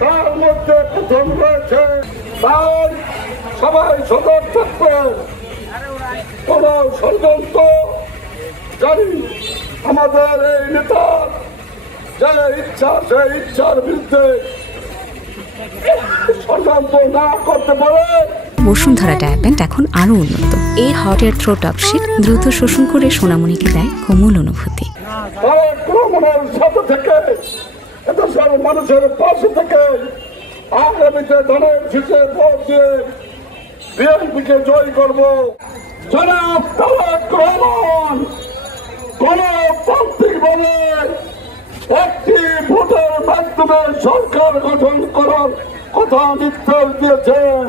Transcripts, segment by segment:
তার মধ্যে প্রথম রয়েছে তাই সবাই সতর্ক থাকবে। কোন ষড়যন্ত্র জানি আমাদের এই নেতার যে ইচ্ছা সেই ইচ্ছার বিরুদ্ধে ষড়যন্ত্র না করতে পারে। বসুন্ধরা ডায়াপেন্ট এখন আরো উন্নত। এই হট এয়ার থ্রো টপশিট দ্রুত শোষণ করে সোনামণিকে দেয় কোমল অনুভূতি। সাথে থেকে এদেশের মানুষের পাশে থেকে আগামীতে ধানের শীষে ভোট দিয়ে বিএনপিকে জয় করব। জনাব তারেক রহমান গণতান্ত্রিক বলে একটি ভোটের মাধ্যমে সরকার গঠন করার কথা নির্দেশ দিয়েছেন।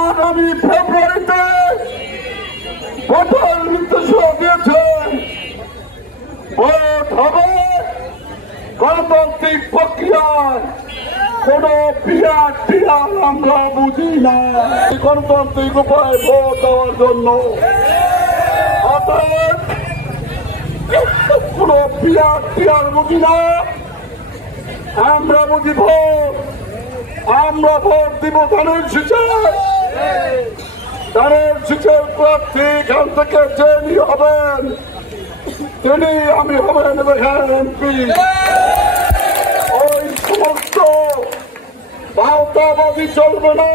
আগামী ফেব্রুয়ারিতে ভোটের নির্দেশনা দিয়েছেন। ভোট হবে গণতান্ত্রিক প্রক্রিয়ায়, কোন পিয়ার টিয়ার আমরা বুঝি না। গণতান্ত্রিক উপায় ভোট দেওয়ার জন্য কোন পিয়ার টিয়ার বুঝি না, আমরা বুঝি ভোট। আমরা ভোট দিব ধানের শীষে। ধানের শীষের প্রার্থী এখান থেকে যিনি হবেন তিনি আমি হবেন এমপি। ওই সমস্ত বাউতাবাদী চলবে না।